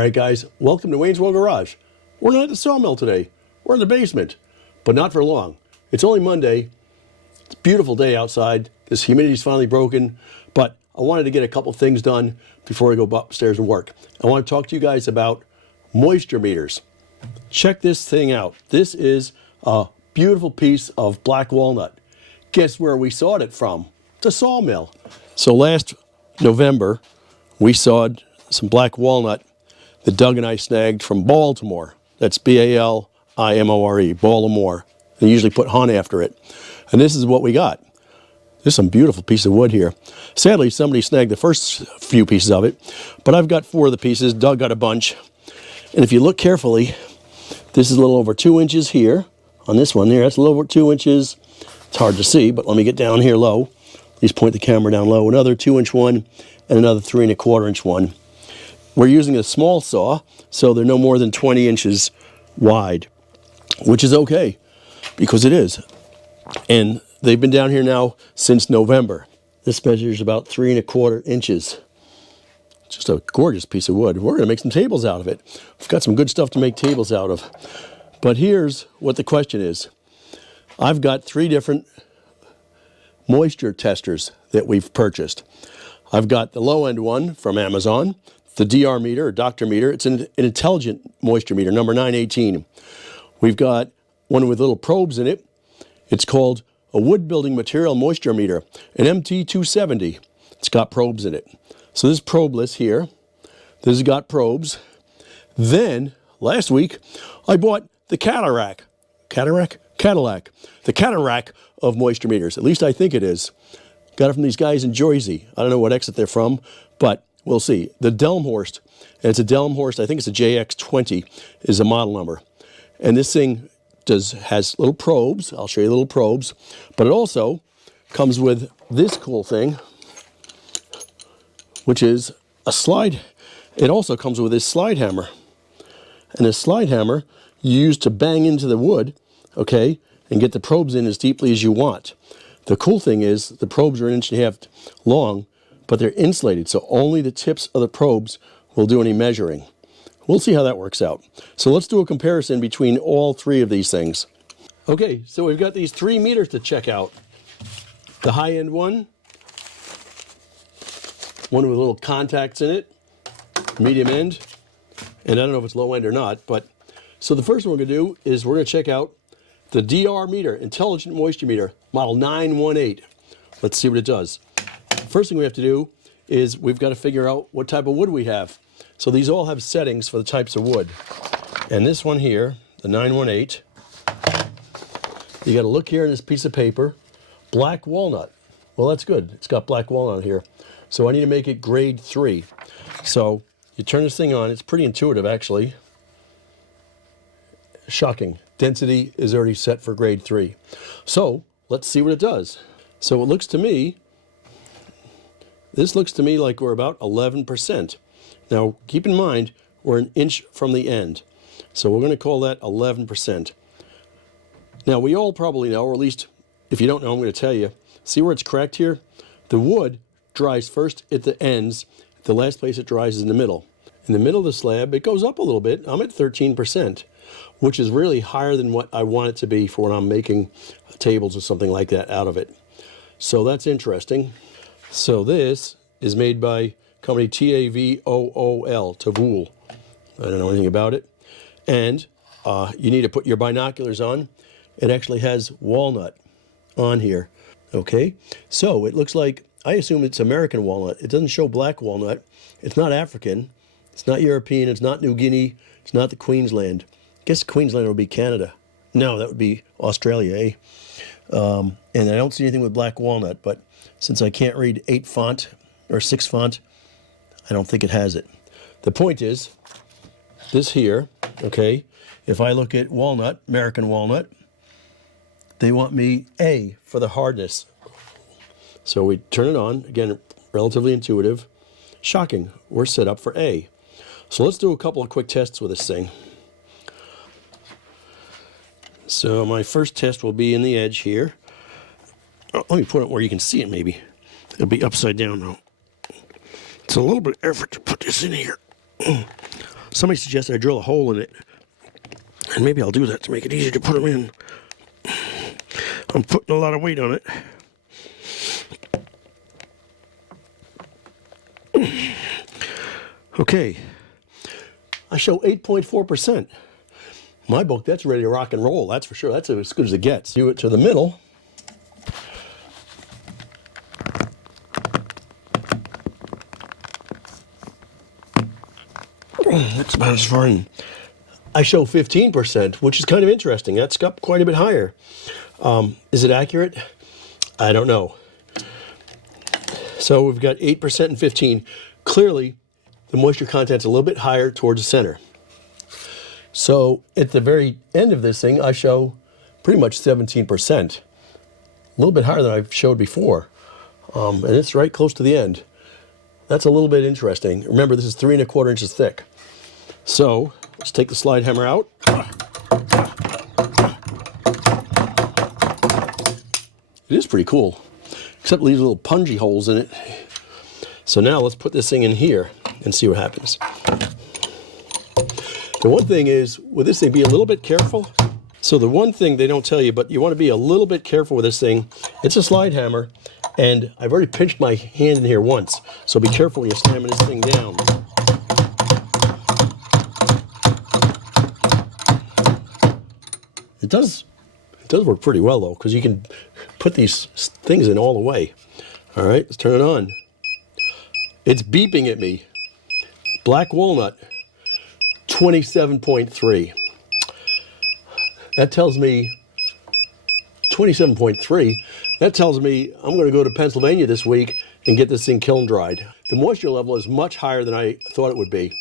Alright guys, welcome to Wayne's World Garage. We're not at the sawmill today. We're in the basement, but not for long. It's only Monday. It's a beautiful day outside. This humidity's finally broken, but I wanted to get a couple things done before I go upstairs and work. I want to talk to you guys about moisture meters. Check this thing out. This is a beautiful piece of black walnut. Guess where we sawed it from? The sawmill. So last November, we sawed some black walnut that Doug and I snagged from Baltimore. That's B-A-L-I-M-O-R-E, Baltimore. They usually put Hun after it. And this is what we got. There's some beautiful piece of wood here. Sadly, somebody snagged the first few pieces of it, but I've got 4 of the pieces. Doug got a bunch. And if you look carefully, this is a little over 2 inches here on this one there. That's a little over 2 inches. It's hard to see, but let me get down here low. At least point the camera down low. Another 2-inch one and another 3 1/4 inch one. We're using a small saw, so they're no more than 20 inches wide, which is okay, because it is. And they've been down here now since November. This measures about 3 1/4 inches. Just a gorgeous piece of wood. We're going to make some tables out of it. We've got some good stuff to make tables out of. But here's what the question is. I've got 3 different moisture testers that we've purchased. I've got the low-end one from Amazon, the DR meter, or doctor meter. It's an intelligent moisture meter, number 918. We've got one with little probes in it. It's called a wood building material moisture meter, an MT270. It's got probes in it. So this is probeless here. This has got probes. Then, last week, I bought the Cadillac. The Cadillac of moisture meters. At least I think it is. Got it from these guys in Jersey. I don't know what exit they're from, but we'll see. The Delmhorst, and it's a Delmhorst, I think it's a JX20 is a model number. And this thing has little probes. I'll show you little probes. But it also comes with this cool thing, which is a slide. It also comes with this slide hammer. And this slide hammer you use to bang into the wood, okay, and get the probes in as deeply as you want. The cool thing is the probes are 1.5 inches long, but they're insulated, so only the tips of the probes will do any measuring. We'll see how that works out. So let's do a comparison between all 3 of these things. Okay, so we've got these 3 meters to check out. The high-end one with little contacts in it, medium end, and I don't know if it's low end or not, but so the first one we're going to do is we're going to check out the DR meter, Intelligent Moisture Meter, model 918. Let's see what it does. First thing we have to do is we've got to figure out what type of wood we have. So these all have settings for the types of wood. And this one here, the 918, you got to look here in this piece of paper, black walnut. Well, that's good. It's got black walnut here. So I need to make it grade 3. So you turn this thing on. It's pretty intuitive, actually. Shocking. Density is already set for grade 3. So let's see what it does. So it looks to me, this looks to me like we're about 11%. Now keep in mind, we're 1 inch from the end. So we're going to call that 11%. Now we all probably know, or at least if you don't know, I'm going to tell you. See where it's cracked here? The wood dries first at the ends. The last place it dries is in the middle. In the middle of the slab, it goes up a little bit. I'm at 13%, which is really higher than what I want it to be for when I'm making tables or something like that out of it. So that's interesting. So this is made by company T-A-V-O-O-L, Tavool. I don't know anything about it. And you need to put your binoculars on. It actually has walnut on here. Okay, so it looks like, I assume it's American walnut. It doesn't show black walnut. It's not African. It's not European. It's not New Guinea. It's not the Queensland. I guess Queensland would be Canada. No, that would be Australia, eh? And I don't see anything with black walnut, but since I can't read 8 font or 6 font, I don't think it has it. The point is, this here, okay, if I look at walnut, American walnut, they want me A for the hardness. So we turn it on, again, relatively intuitive. Shocking, we're set up for A. So let's do a couple of quick tests with this thing. So my first test will be in the edge here. Oh, let me put it where you can see it maybe. It'll be upside down though. It's a little bit of effort to put this in here. Somebody suggested I drill a hole in it, and maybe I'll do that to make it easier to put them in. I'm putting a lot of weight on it. Okay, I show 8.4%. My book, that's ready to rock and roll, that's for sure. That's as good as it gets. Do it to the middle. That's about as far in. I show 15%, which is kind of interesting. That's up quite a bit higher. Is it accurate? I don't know. So we've got 8% and 15. Clearly, the moisture content's a little bit higher towards the center. So at the very end of this thing, I show pretty much 17%. A little bit higher than I've showed before. And it's right close to the end. That's a little bit interesting. Remember, this is 3 1/4 inches thick. So let's take the slide hammer out. It is pretty cool, except it leaves little pungy holes in it. So now let's put this thing in here and see what happens. The one thing is, with this thing, be a little bit careful. So the one thing they don't tell you, but you want to be a little bit careful with this thing. It's a slide hammer, and I've already pinched my hand in here once. So be careful when you're slamming this thing down. It does work pretty well though, because you can put these things in all the way. All right, let's turn it on. It's beeping at me. Black walnut, 27.3. That tells me 27.3. That tells me I'm going to go to Pennsylvania this week and get this thing kiln dried. The moisture level is much higher than I thought it would be.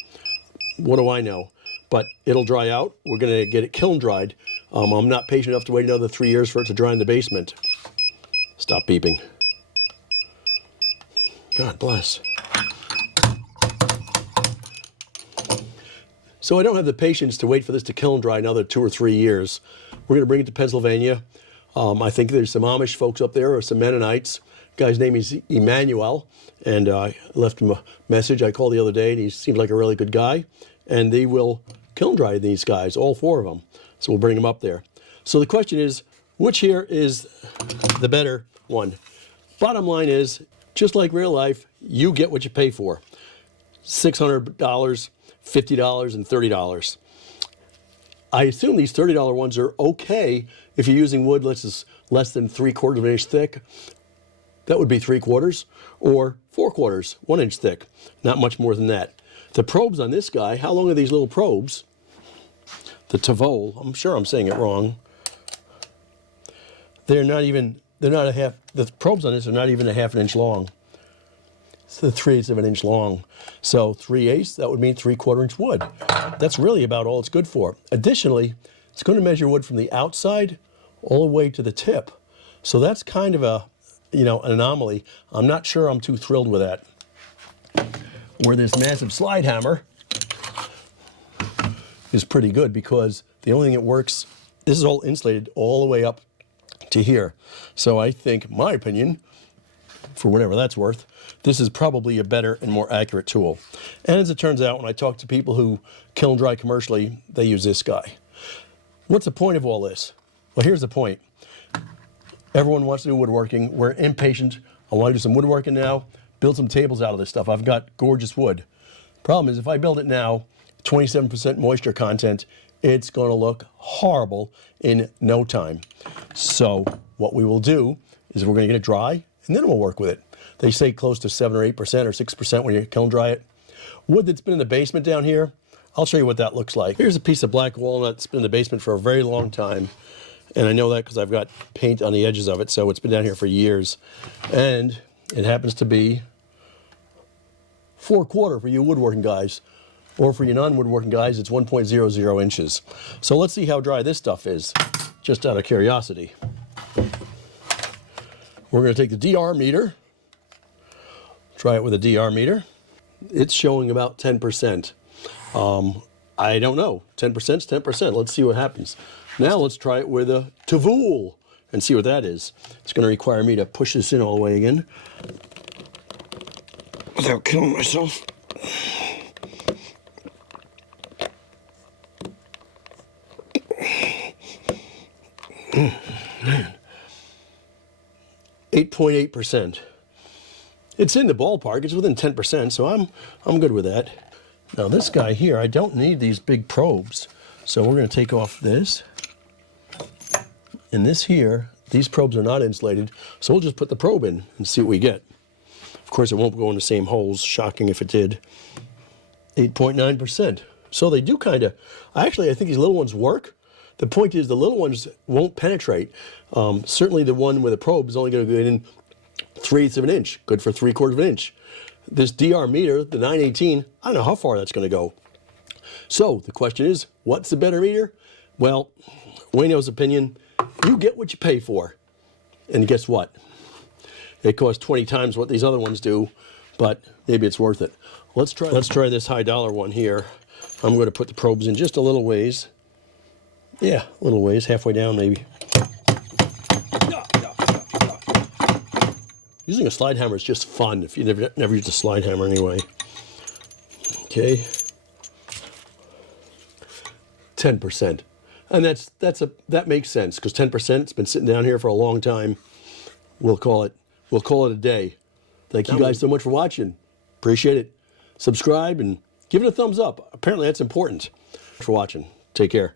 What do I know? But it'll dry out. We're going to get it kiln dried. I'm not patient enough to wait another 3 years for it to dry in the basement. Stop beeping. God bless. So I don't have the patience to wait for this to kiln dry another 2 or 3 years. We're going to bring it to Pennsylvania. I think there's some Amish folks up there or some Mennonites. Guy's name is Emmanuel, and I left him a message. I called the other day, and he seemed like a really good guy. And they will kiln dry these guys, all 4 of them. So we'll bring them up there. So the question is, which here is the better one? Bottom line is, just like real life, you get what you pay for. $600, $50, and $30. I assume these $30 ones are okay if you're using wood that's less than 3/4 of an inch thick. That would be 3/4 or 4/4, 1 inch thick. Not much more than that. The probes on this guy, how long are these little probes? The Tavol, I'm sure I'm saying it wrong. They're not a half, the probes on this are not even a half an inch long. It's the 3/8 of an inch long. So 3/8, that would mean 3/4 inch wood. That's really about all it's good for. Additionally, it's going to measure wood from the outside all the way to the tip. So that's kind of a, an anomaly. I'm not sure I'm too thrilled with that. Where this massive slide hammer is pretty good, because the only thing that works, this is all insulated all the way up to here. So I think, my opinion, for whatever that's worth, this is probably a better and more accurate tool. And as it turns out, when I talk to people who kiln dry commercially, they use this guy. What's the point of all this? Well, here's the point. Everyone wants to do woodworking. We're impatient. I want to do some woodworking now, build some tables out of this stuff. I've got gorgeous wood. Problem is, if I build it now, 27% moisture content, it's going to look horrible in no time. So what we will do is we're going to get it dry, and then we'll work with it. They say close to 7 or 8% or 6% when you kiln dry it. Wood that's been in the basement down here, I'll show you what that looks like. Here's a piece of black walnut that's been in the basement for a very long time. And I know that because I've got paint on the edges of it, so it's been down here for years. And it happens to be 4/4 for you woodworking guys. Or for you non-woodworking guys, it's 1.00 inches. So let's see how dry this stuff is, just out of curiosity. We're going to take the DR meter, try it with a DR meter. It's showing about 10%. I don't know, 10% is 10%. Let's see what happens. Now let's try it with a Tavol and see what that is. It's going to require me to push this in all the way again without killing myself. 8.8%. It's in the ballpark. It's within 10%, so I'm good with that. Now this guy here, I don't need these big probes, so we're going to take off this. And this here, these probes are not insulated, so we'll just put the probe in and see what we get. Of course, it won't go in the same holes. Shocking if it did. 8.9%. So they do kind of, I think these little ones work. The point is the little ones won't penetrate. Certainly the one with a probe is only going to go in 3/8 of an inch, good for 3/4 of an inch. This DR meter, the 918, I don't know how far that's going to go. So the question is, what's the better meter? Well, Wayno's opinion, you get what you pay for. And guess what? It costs 20 times what these other ones do, but maybe it's worth it. Let's try this high dollar one here. I'm going to put the probes in just a little ways. Yeah, a little ways, halfway down maybe. Using a slide hammer is just fun if you never used a slide hammer anyway. Okay. 10%. And that makes sense because 10%, it's been sitting down here for a long time. We'll call it a day. Thank you guys so much for watching. Appreciate it. Subscribe and give it a thumbs up. Apparently that's important. Thanks for watching. Take care.